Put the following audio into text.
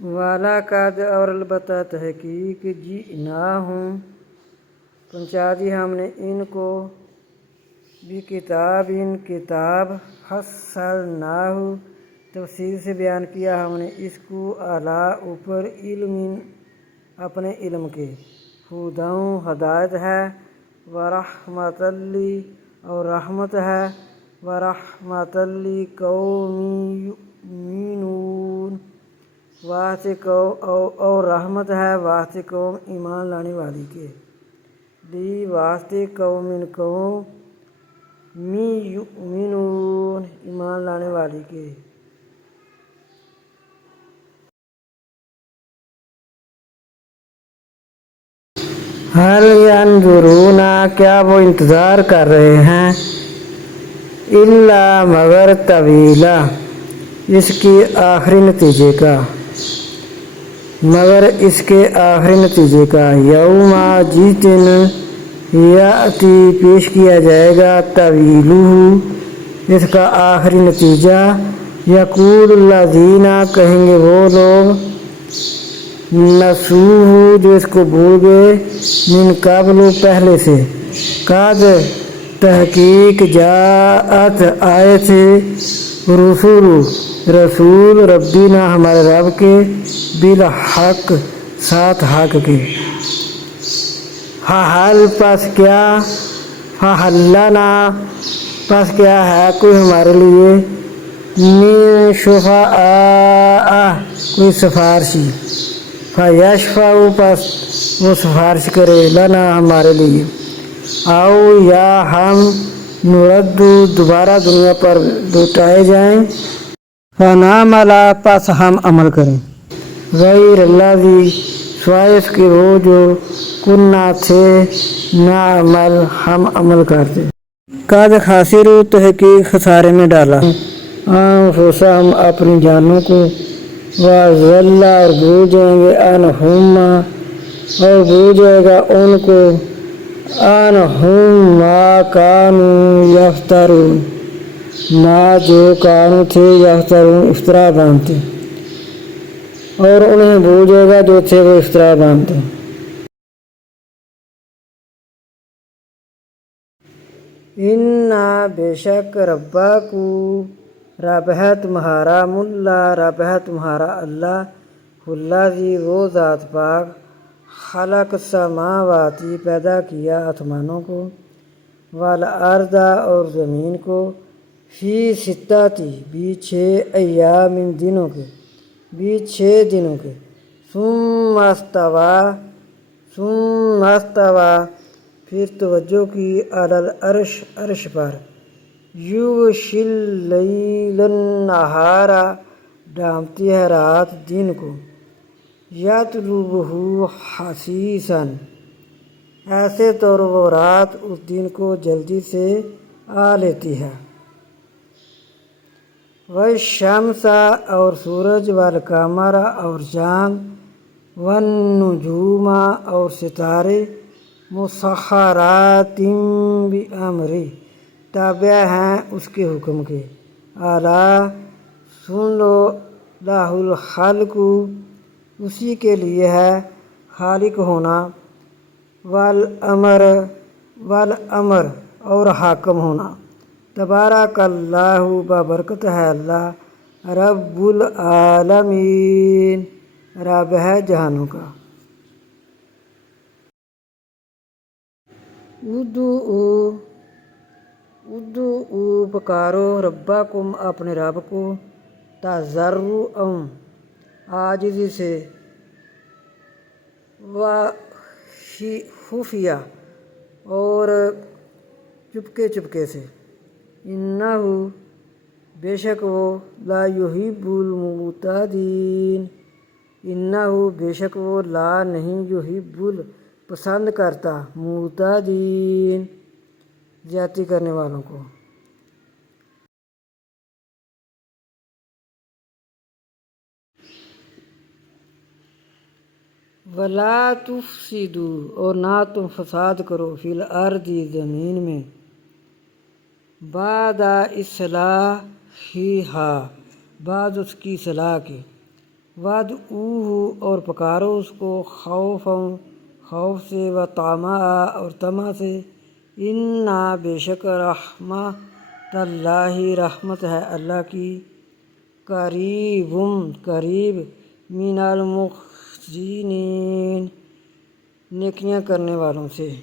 والا قد اور البتہ تحقیق جئناہم پہنچا دی ہم نے ان کو بھی کتاب کتاب فصلناہ تفصیل سے بیان کیا ہم نے اس کو اعلیٰ اوپر علم اپنے علم کے ہدیٰ ہدایت ہے ورحمۃ اور رحمت ہے ورحمۃ لقوم یؤمنون اور رحمت ہے واسطے قوم ایمان لانے والی کے لی واسطے قوم یؤمنون ایمان لانے والی کے حل ینظرون کیا وہ انتظار کر رہے ہیں الا مگر طویلا اس کے آخری نتیجے کا مگر اس کے آخری نتیجے کا یوم جس دن یاتی پیش کیا جائے گا طویلہ اس کا آخری نتیجہ یقول الذین کہیں گے وہ لوگ نسوہ جو اس کو بھول گئے من قبل پہلے سے قد تحقیق جاءت آئے تھے رسول ربنا ہمارے رب کے بالحق ساتھ حق کے فحل پس کیا فحلنا پس کیا ہے کوئی ہمارے لیے من شفعاء کوئی سفارشی فیشفع پس وہ سفارش کرے لنا ہمارے لیے او یا ہم نرد دوبارہ دنیا پر لوٹائے جائیں فنعمل پس ہم عمل کریں غیر الذی سوائے اس کے وہ جو کننا تھے نعمل ہم عمل کرتے قد خاسروا تحقیق خسارے میں ڈالا انفسہم اپنی جانوں کو وَضَلَّ اور بھول جائیں گے عنہم اور بھول جائے گا ان کو عنہم ما کانوا یفترون ما جو کانوا تھے یفترون افطرا باندھتے اور انہیں بھول جائے گا جو تھے وہ افطرا باندھتے اِنَّا بے شک ربکو رب ہے تمہارا ملا رب ہے تمہارا اللہ الذی وہ ذات پاک خلق السماواتی پیدا کیا آسمانوں کو والارض اور زمین کو فی ستتی بیچ 6 ایام دنوں کے بیچ 6 دنوں کے ثم استوى پھر توجہ کی علی العرش عرش پر یغشی اللیل النہار ڈھانپتی ہے رات دن کو یطلبہ حثیثا ایسے طور وہ رات اس دن کو جلدی سے آ لیتی ہے والشمس اور سورج والقمر اور چاند والنجوم اور ستارے مسخرات بامرہ تابع ہیں اس کے حکم کے اعلیٰ سن لو لاہ الخلق اسی کے لیے ہے خالق ہونا والامر اور حاکم ہونا تبارک اللہ بابرکت ہے اللہ رب العالمین رب ہے جہانوں کا ادعو پکارو ربکم اپنے رب کو تضرعا عاجزی سے خفیہ اور چپکے سے انہو بے شک وہ لا یحب المعتدین انہو بے شک وہ لا نہیں یحب پسند کرتا معتدین زیادتی کرنے والوں کو ولا تفسدوا اور نہ تم فساد کرو فی الارض زمین میں بعد اصلاحہا بعد اس کی اصلاح کے وَادْعُوهُ اور پکارو اس کو خوف سے و طمعا اور طمع سے اِنَّا بے شک رحمت اللہ رحمت ہے اللہ کی قریب من المحسنین نیکیاں کرنے والوں سے۔